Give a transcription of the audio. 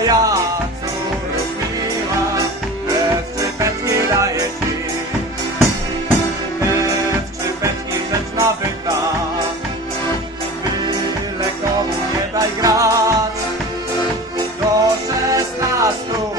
moja córka miła, te skrzypeczki daję ci. Te skrzypeczki rzecz nabyta, byle komu nie daj grać. Do szesnastu